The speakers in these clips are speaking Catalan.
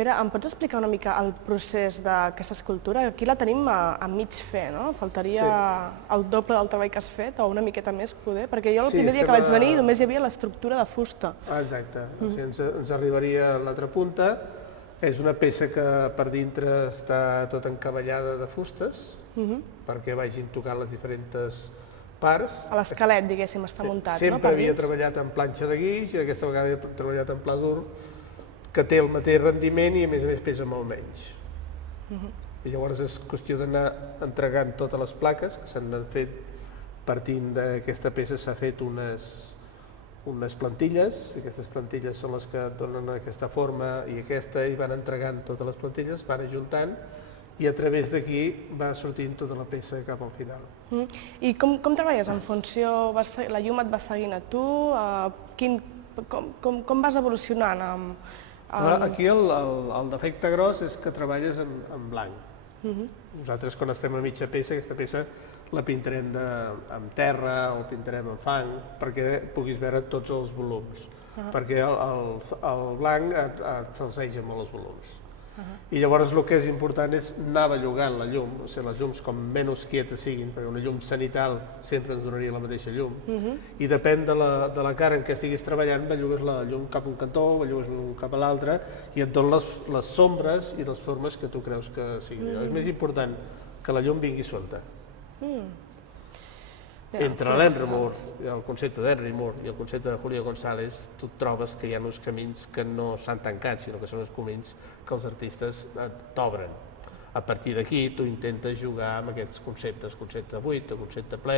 Pere, em pots explicar una mica el procés d'aquesta escultura? Aquí la tenim a mig fer, no? Faltaria el doble del treball que has fet, o una miqueta més, poder, perquè jo el primer dia que vaig venir només hi havia l'estructura de fusta. Exacte, ens arribaria a l'altra punta. És una peça que per dintre està tot encavallada de fustes, perquè vagin tocant les diferents parts. A l'esquelet, diguéssim, està muntat, no? Sempre havia treballat en planxa de guix i aquesta vegada he treballat en pla dur, que té el mateix rendiment i a més pesa molt menys. I llavors és qüestió d'anar entregant totes les plaques que s'han fet. Partint d'aquesta peça s'ha fet unes plantilles, i aquestes plantilles són les que donen aquesta forma i aquesta, i van entregant totes les plantilles, van ajuntant i a través d'aquí va sortint tota la peça cap al final. I com treballes en funció, la llum et va seguint a tu, com vas evolucionant amb... Aquí el defecte gros és que treballes en blanc. Nosaltres quan estem a mitja peça, aquesta peça la pintarem amb terra o pintarem amb fang perquè puguis veure tots els volums, perquè el blanc et falseja molt els volums. I llavors el que és important és anar bellugant la llum, o sigui, les llums com menys quietes siguin, perquè una llum cenital sempre ens donaria la mateixa llum, i depèn de la cara en què estiguis treballant, bellugues la llum cap a un cantó, bellugues cap a l'altre, i et donen les sombres i les formes que tu creus que siguin. És més important que la llum vingui suelta. Entre l'Henry Moore, el concepte d'Henry Moore i el concepte de Julio González, tu trobes que hi ha uns camins que no s'han tancat, sinó que són els camins que els artistes t'obren. A partir d'aquí tu intentes jugar amb aquests conceptes, concepte de buit, el concepte ple,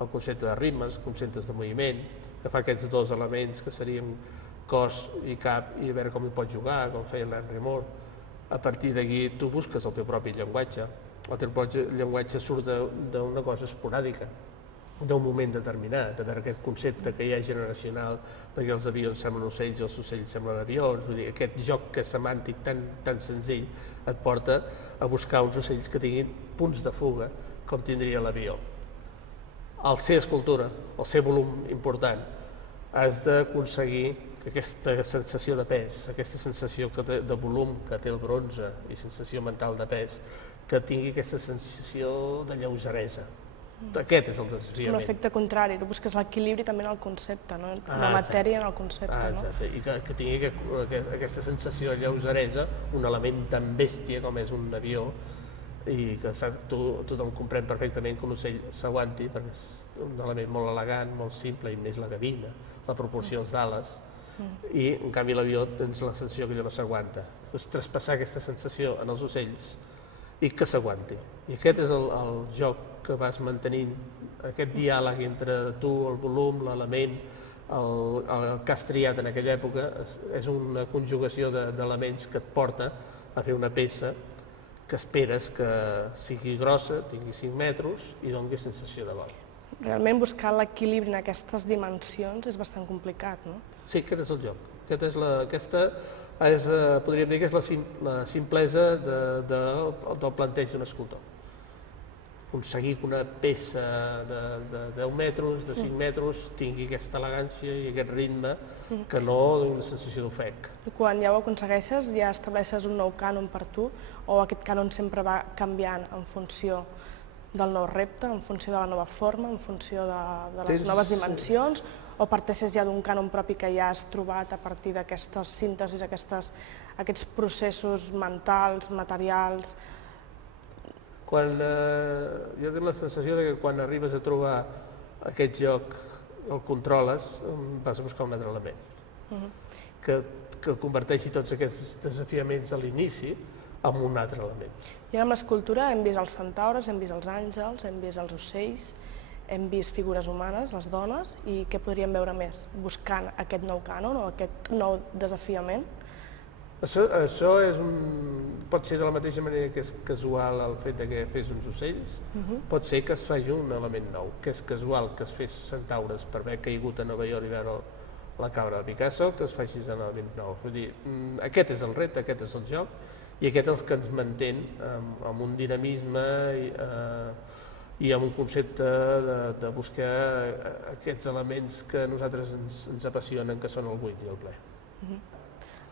el concepte de ritmes, conceptes de moviment, que fa aquests dos elements que serien cos i cap, i a veure com hi pots jugar, com feia l'Henry Moore. A partir d'aquí tu busques el teu propi llenguatge. El teu propi llenguatge surt d'una cosa esporàdica, d'un moment determinat, de veure aquest concepte que hi ha generacional, perquè els avions semblen ocells i els ocells semblen avions, vull dir, aquest joc que és semàntic tan senzill et porta a buscar uns ocells que tinguin punts de fuga, com tindria l'avió. Al ser escultura, al ser volum important, has d'aconseguir que aquesta sensació de pes, aquesta sensació de volum que té el bronze i sensació mental de pes, que tingui aquesta sensació de lleugeresa. Aquest és el desafiament. Un efecte contrari, busques l'equilibri també en el concepte, no? La matèria en el concepte, no? Exacte, i que tingui aquesta sensació de lleugeresa, un element tan bèstia com és un avió, i que tothom comprèn perfectament que un ocell s'aguanti, perquè és un element molt elegant, molt simple, i més la gavina, la proporció dels d'ales, i en canvi l'avió tens la sensació que allò no s'aguanta. És traspassar aquesta sensació en els ocells i que s'aguanti. I aquest és el joc que vas mantenint, aquest diàleg entre tu, el volum, l'element, el que has triat en aquella època, és una conjugació d'elements que et porta a fer una peça que esperes que sigui grossa, tingui 5 metres i doni sensació de vol. Realment buscar l'equilibri en aquestes dimensions és bastant complicat, no? Sí, aquest és el joc. Podríem dir que és la simplesa del planteig d'un escultor. Aconseguir que una peça de 10 metres, de 5 metres, tingui aquesta elegància i aquest ritme que no doni una sensació d'ofec. I quan ja ho aconsegueixes, ja estableixes un nou cànon per tu, o aquest cànon sempre va canviant en funció del nou repte, en funció de la nova forma, en funció de les noves dimensions, o parteixes ja d'un cànon propi que ja has trobat a partir d'aquestes síntesis, aquests processos mentals, materials... Jo tinc la sensació que quan arribes a trobar aquest joc, el controles, vas a buscar un altre element, que converteixi tots aquests desafiaments a l'inici en un altre element. I amb l'escultura hem vist els centaures, hem vist els àngels, hem vist els ocells, hem vist figures humanes, les dones, i què podríem veure més? Buscant aquest nou cànon o aquest nou desafiament? Això pot ser de la mateixa manera que és casual el fet que fes uns ocells, pot ser que es faci un element nou, que és casual que es fes centaures per haver caigut a Nova York i veure la cabra de Picasso, que es faci un element nou. Vull dir, aquest és el repte, aquest és el joc, i aquest és el que ens manté amb un dinamisme i amb un concepte de buscar aquests elements que a nosaltres ens apassionen, que són el buit i el ple.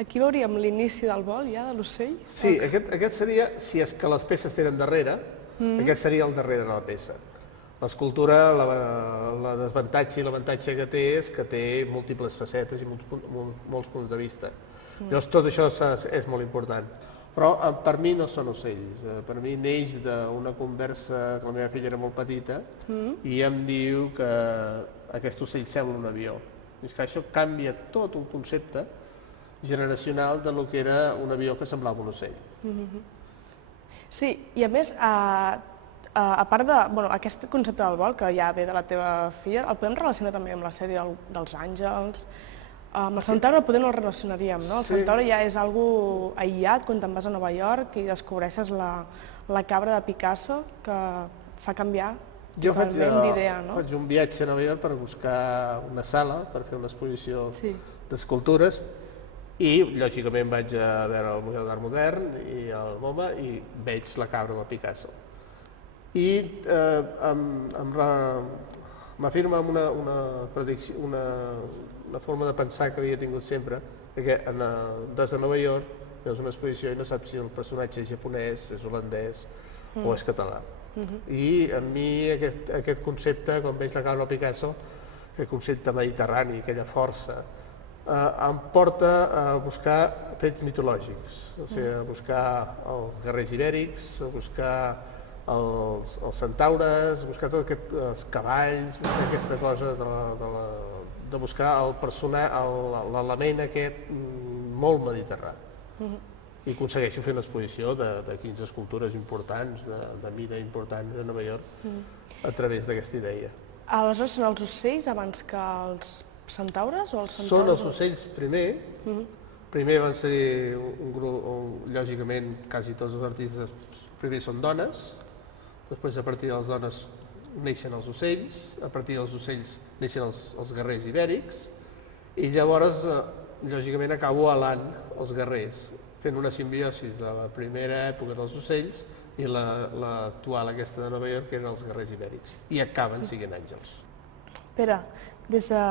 Aquí veuríem l'inici del vol ja, de l'ocell? Sí, aquest seria, si és que les peces tenen darrere, aquest seria el darrere de la peça. L'escultura, la desavantatge i l'avantatge que té és que té múltiples facetes i molts punts de vista. Llavors tot això és molt important. Però per mi no són ocells. Per mi neix d'una conversa que la meva filla era molt petita i em diu que aquest ocell sembla un avió. És que això canvia tot un concepte generacional de lo que era un avió que semblava un ocell. Sí, i a més, a part d'aquest concepte del vol, que ja ve de la teva filla, el podem relacionar també amb la sèrie dels àngels. Amb el centaure poder no el relacionaríem, no? El centaure ja és algo aïllat quan te'n vas a Nova York i descobreixes la cabra de Picasso que fa canviar totalment d'idea, no? Jo faig un viatge a Nova York per buscar una sala, per fer una exposició d'escultures i, lògicament, vaig a veure el Museu d'Art Modern i el MoMA i veig la cabra de Picasso. I m'afirma una predicció, una forma de pensar que havia tingut sempre, que des de Nova York veus una exposició i no saps si el personatge és japonès, és holandès o és català. I a mi aquest concepte, quan veig la cabra de Picasso, aquest concepte mediterrani, aquella força, em porta a buscar fets mitològics, o sigui, a buscar els guerrers ibèrics, a buscar els centaures, buscar tot els cavalls, buscar aquesta cosa de buscar l'element aquest molt mediterrani. I aconsegueixo fer una exposició de 15 escultures importants, de mida important de Nova York, a través d'aquesta idea. Aleshores són els ocells abans que els centaures o els centaures? Són els ocells primer. Primer van ser un grup, lògicament, quasi tots els artistes primer són dones, després a partir de les dones neixen els ocells, a partir dels ocells neixen els guerrers ibèrics i llavors, lògicament, acabo alant els guerrers, fent una simbiosi de la primera època dels ocells i l'actual aquesta de Nova York, que eren els guerrers ibèrics, i acaben sent àngels. Pere, des de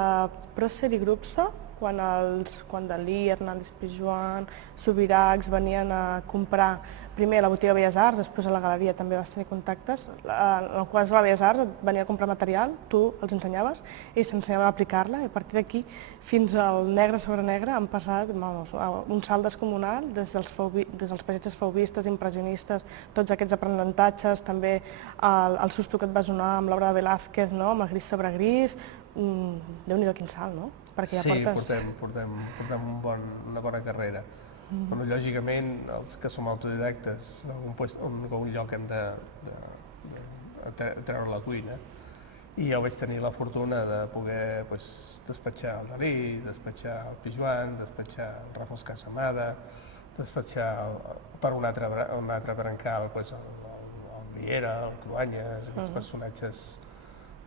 Prócer i Grupsa, quan Dalí, Hernández Pijuan, Subirachs venien a comprar primer a la botiga Belles Arts, després a la galeria també vas tenir contactes, en el qual a la Belles Arts venien a comprar material, tu els ensenyaves, ells s'ensenyaven a aplicar-la, i a partir d'aquí fins al negre sobre negre han passat un salt descomunal, des dels paisatges fauvistes, impressionistes, tots aquests aprenentatges, també el susto que et vas donar amb l'obra de Velázquez, amb el gris sobre gris, Déu-n'hi-do quin salt, no? Sí, portem una bona carrera. Lògicament, els que som autodidactes, en algun lloc hem de treure la cuina. I jo vaig tenir la fortuna de poder despatxar el Dalí, despatxar el Pijuan, despatxar el Rafael Casamada, despatxar per un altre brancal el Viera, el Cruanyes, aquests personatges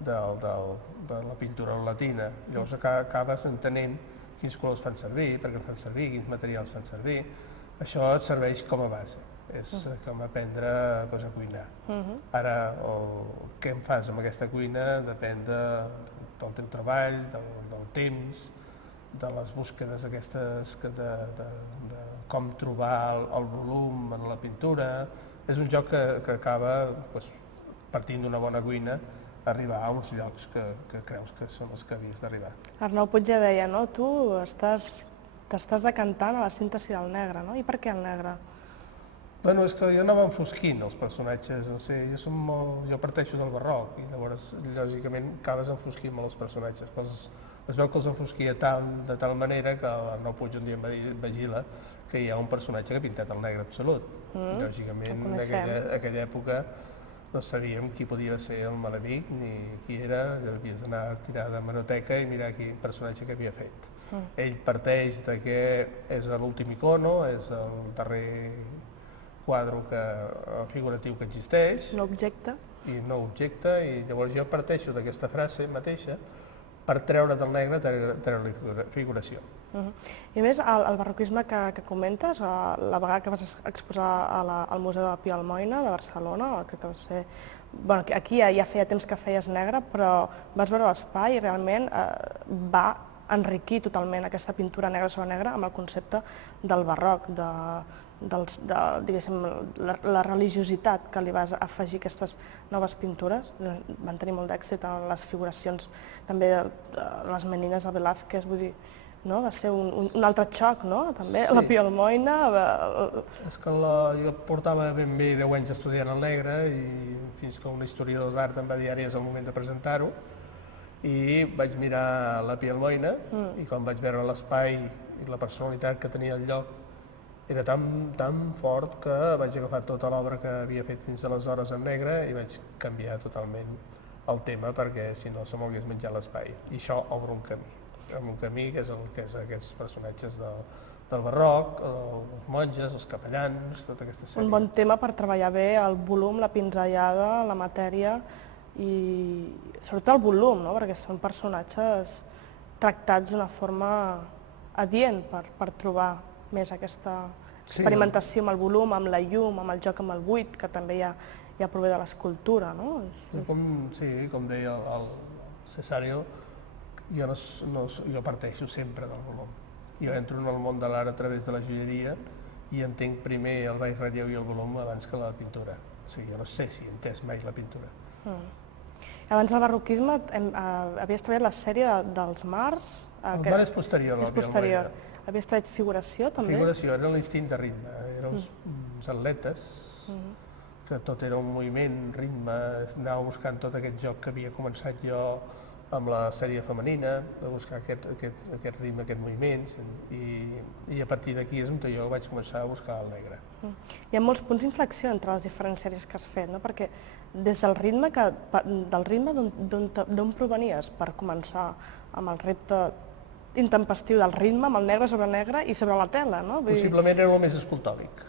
de la pintura latina. Llavors acabes entenent quins colors fan servir, per què fan servir, quins materials fan servir. Això et serveix com a base, és com aprendre a cuinar. Ara, què en fas amb aquesta cuina depèn del teu treball, del temps, de les búsquedes aquestes, de com trobar el volum en la pintura. És un joc que acaba, partint d'una bona cuina, arribar a uns llocs que creus que són els que havies d'arribar. Arnau Puig ja deia, no? Tu t'estàs decantant a la síntesi del negre, no? I per què el negre? Bueno, és que jo anava enfosquint els personatges, no sé, jo parteixo del barroc i llavors, lògicament, acabes enfosquint molt els personatges. Es veu que els enfosquia de tal manera que l'Arnau Puig un dia em vigila que hi ha un personatge que ha pintat el negre absolut. Lògicament, en aquella època no sabíem qui podia ser el malèfic ni qui era, havies d'anar a tirar de hemeroteca i mirar quin personatge que havia fet. Ell parteix de que és l'últim icono, és el darrer quadre figuratiu que existeix. No objecte. I no objecte, i llavors jo parteixo d'aquesta frase mateixa per treure del negre, treure-li figuració. I a més, el barroquisme que comentes, la vegada que vas exposar al Museu de Pia Almoina de Barcelona, crec que va ser... Aquí ja feia temps que feies negre, però vas veure l'espai i realment va enriquir totalment aquesta pintura negre sobre negre amb el concepte del barroc, diguéssim, la religiositat que li vas afegir aquestes noves pintures. Van tenir molt d'èxit en les figuracions també de les menines de Velázquez, vull dir, no? Va ser un altre xoc, no? També la Pi Almoina... És que jo portava ben bé 10 anys estudiant el negre i fins que un historiador d'art em va dir ara és el moment de presentar-ho i vaig mirar la Pi Almoina i quan vaig veure l'espai i la personalitat que tenia el lloc era tan fort que vaig agafar tota l'obra que havia fet fins aleshores en negre i vaig canviar totalment el tema perquè si no se m'hagués menjat l'espai. I això obre un camí que és aquests personatges del barroc, els monges, els capellans, tota aquesta sèrie. Un bon tema per treballar bé el volum, la pinzellada, la matèria i sobretot el volum, no? Perquè són personatges tractats d'una forma adient per trobar més aquesta experimentació amb el volum, amb la llum, amb el joc amb el buit, que també ja prové de l'escultura, no? Com deia el Cesario, jo parteixo sempre del volum. Jo entro en el món de l'art a través de la joieria i entenc primer el baix relleu i el volum abans que la pintura. O sigui, jo no sé si he entès mai la pintura. Abans del barroquisme havies treballat la sèrie dels Mars. El Mar és posterior a la Pi Almoina. Havies treballat figuració, també? Figuració, era l'instint de ritme. Eren uns atletes, que tot era un moviment, ritme, anava buscant tot aquest joc que havia començat jo amb la sèrie femenina, de buscar aquest ritme, aquests moviments, i a partir d'aquí és on jo vaig començar a buscar el negre. Hi ha molts punts d'inflexió entre les diferents sèries que has fet, no? Perquè des del ritme, d'on provenies per començar amb el repte intempestiu del ritme, amb el negre sobre negre i sobre la tela, no? Possiblement era el més escultòric.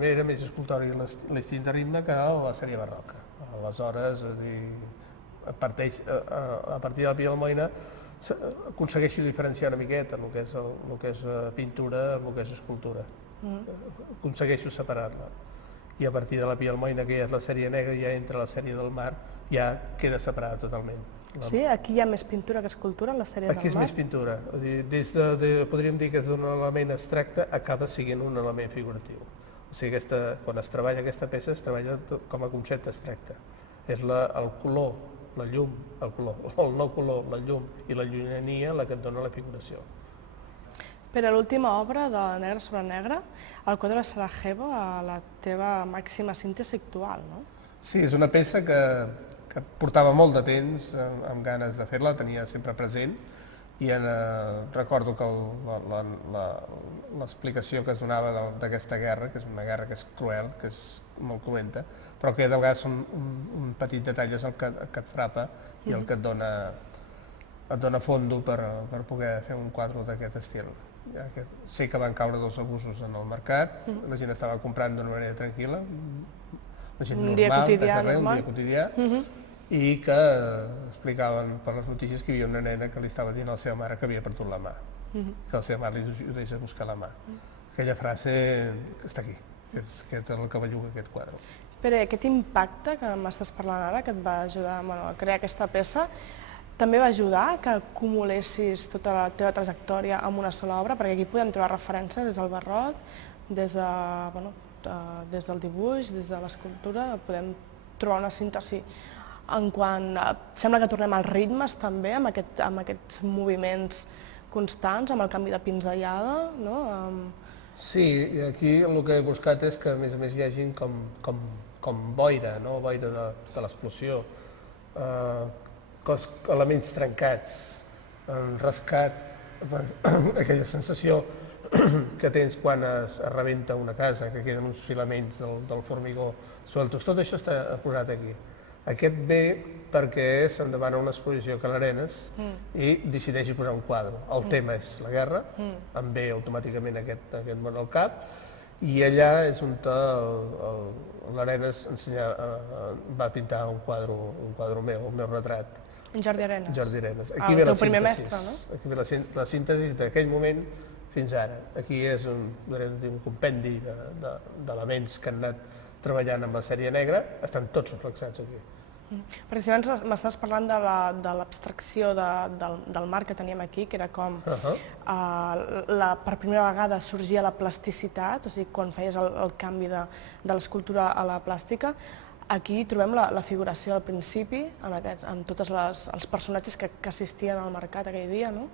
Era més escultòric l'instint de ritme que la sèrie barroca. Aleshores, a partir de la Pi Almoina aconsegueixo diferenciar una miqueta el que és pintura amb el que és escultura. Aconsegueixo separar-la. I a partir de la Pi Almoina, que ja és la sèrie negra, ja entra la sèrie del mar, ja queda separada totalment. Sí? Aquí hi ha més pintura que escultura en la sèrie del mar? Aquí és més pintura. Podríem dir que és d'un element abstracte, acaba sent un element figuratiu. O sigui, quan es treballa aquesta peça, es treballa com a concepte abstracte. És el color, la llum, el no color, la llum i la llunyania la que et dona la figuració. Per a l'última obra de Negre sobre Negre, el quadre de Sarajevo, la teva màxima síntesi actual, no? Sí, és una peça que portava molt de temps amb ganes de fer-la, tenia sempre present, i recordo que l'explicació que es donava d'aquesta guerra, que és una guerra que és cruel, que és molt cruenta, però que de vegades un petit detall és el que et frapa i el que et dona fondo per poder fer un quadre d'aquest estil. Sé que van caure dos abusos en el mercat, la gent estava comprant d'una manera tranquil·la, la gent normal, de carrer, un dia quotidià, i que explicaven per les notícies que hi havia una nena que li estava dient a la seva mare que havia perdut la mà, que la seva mare li ajudés a buscar la mà. Aquella frase està aquí, que és el que belluga aquest quadre. Però aquest impacte que m'estàs parlant ara, que et va ajudar a crear aquesta peça, també va ajudar que acumulessis tota la teva trajectòria en una sola obra, perquè aquí podem trobar referències des del barroc, des del dibuix, des de l'escultura, podem trobar una síntesi en quant... Sembla que tornem als ritmes també, amb aquests moviments constants, amb el canvi de pinzellada, no? Sí, i aquí el que he buscat és que a més hi hagi com boira, no? Boira de l'explosió, elements trencats, rascat, aquella sensació que tens quan es rebenta una casa, que queden uns filaments del formigó sueltos. Tot això està posat aquí. Aquest ve perquè se'm demana una exposició a Can Arenas i decideixo posar un quadre. El tema és la guerra, em ve automàticament aquest món al cap, i allà és on l'Arenas va pintar un quadre meu, el meu retrat. Jordi Arenas. Jordi Arenas. El teu primer mestre, no? Aquí ve la síntesi d'aquell moment fins ara. Aquí és un compendi d'elements que han anat treballant amb la sèrie negra, estan tots reflexats aquí. Perquè si abans m'estàs parlant de l'abstracció del mar que teníem aquí, que era com per primera vegada sorgia la plasticitat, o sigui, quan feies el canvi de l'escultura a la plàstica, aquí trobem la figuració al principi, amb tots els personatges que assistien al mercat aquell dia, no?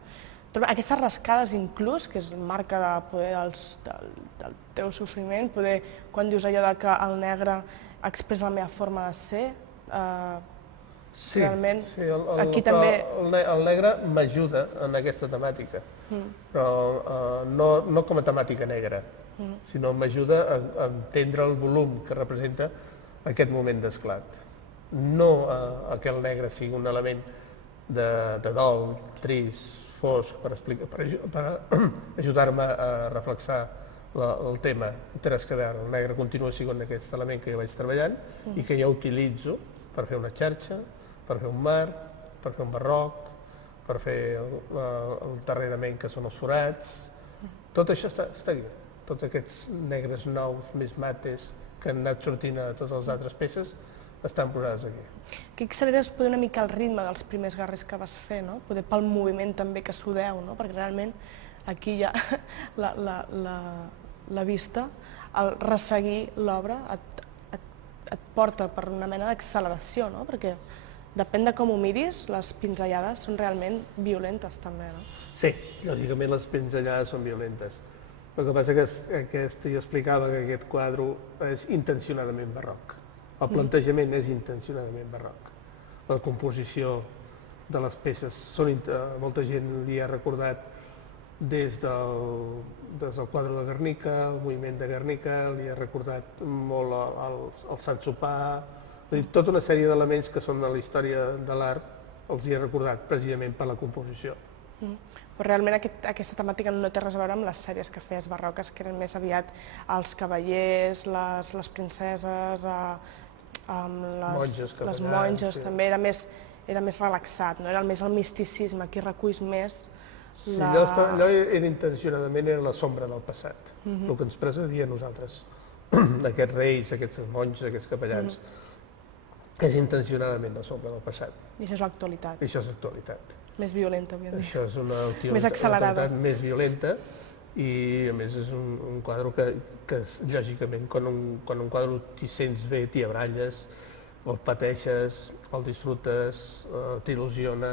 Aquestes rascades inclús, que és marca de poder del teu sofriment, poder, quan dius allò que el negre expressa la meva forma de ser, realment aquí també... El negre m'ajuda en aquesta temàtica, però no com a temàtica negra, sinó m'ajuda a entendre el volum que representa aquest moment d'esclat. No que el negre sigui un element de dol, trist, fosc, per ajudar-me a reflexar el tema. No té res a veure, el negre continua sent aquest element que jo vaig treballant i que jo utilitzo per fer una xarxa, per fer un mar, per fer un barroc, per fer el darrerament que són els forats. Tot això està aquí. Tots aquests negres nous, més mates, que han anat sortint a totes les altres peces, estan posades aquí. Que acceleres poder una mica el ritme dels primers guerrers que vas fer, no? Poder pel moviment també que sudeu, no? Perquè realment aquí ja la vista, el resseguir l'obra et porta per una mena d'acceleració, no? Perquè depèn de com ho miris, les pinzellades són realment violentes també, no? Sí, lògicament les pinzellades són violentes. El que passa que jo explicava que aquest quadre és intencionadament barroc. El plantejament és intencionadament barroc. La composició de les peces, molta gent li ha recordat des del quadre de Guernica, el moviment de Guernica, li ha recordat molt el Sant Sopar, tota una sèrie d'elements que són de la història de l'art els hi ha recordat precisament per la composició. Però realment aquesta temàtica no té res a veure amb les sèries que feies barroques, que eren més aviat els cavallers, les princeses, les monges, també era més relaxat, no? Era més el misticisme, aquí reculls més... Sí, allò era intencionadament la sombra del passat, el que ens precedia a nosaltres, aquests reis, aquests monges, aquests capellans, és intencionadament la sombra del passat. I això és l'actualitat. I això és l'actualitat. Més violenta, avui en dia. Això és una més accelerada. Més violenta i a més és un quadre que lògicament quan un quadre t'hi sents bé, t'hi abralles, el pateixes, el disfrutes, t'il·lusiona,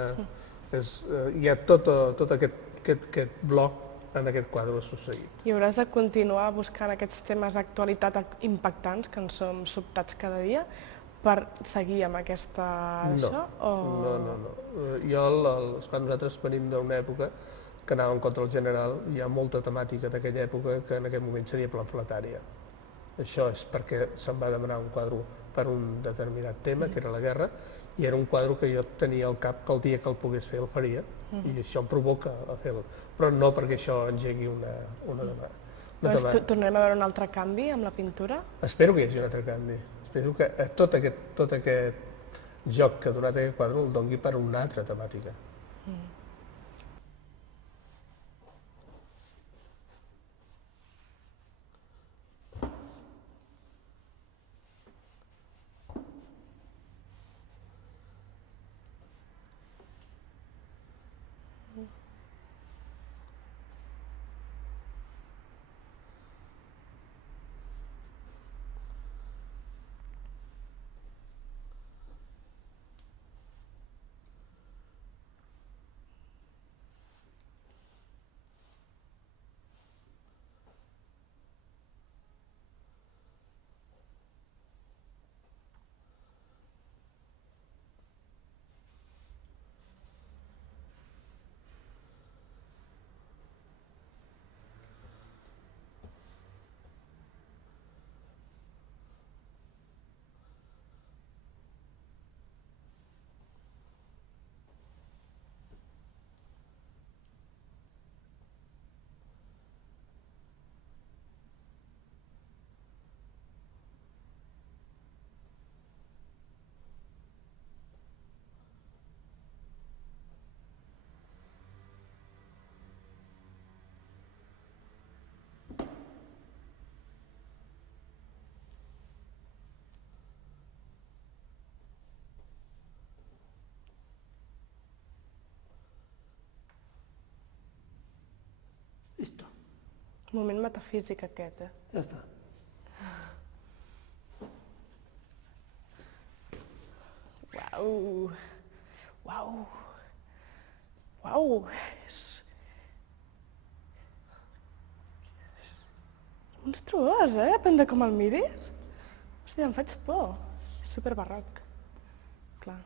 hi ha tot aquest bloc en aquest quadre succeït. I hauràs de continuar buscant aquests temes d'actualitat impactants que ens som sobtats cada dia per seguir amb aquesta... No. Quan nosaltres venim d'una època que anava en contra del general, hi ha molta temàtica d'aquella època que en aquest moment seria pamfletària. Això és perquè se'm va demanar un quadre per un determinat tema, que era la guerra, i era un quadre que jo tenia al cap que el dia que el pogués fer el faria, i això em provoca a fer-lo, però no perquè això engegui una demanda. Tornarem a veure un altre canvi amb la pintura? Espero que hi hagi un altre canvi. Espero que tot aquest joc que ha donat aquest quadre el doni per una altra temàtica. Moment metafísic aquest, eh? Ja està. Uau! Uau! Uau! És monstruós, eh? Depèn de com el miris. Hòstia, em faig por. És superbarroc. Clar,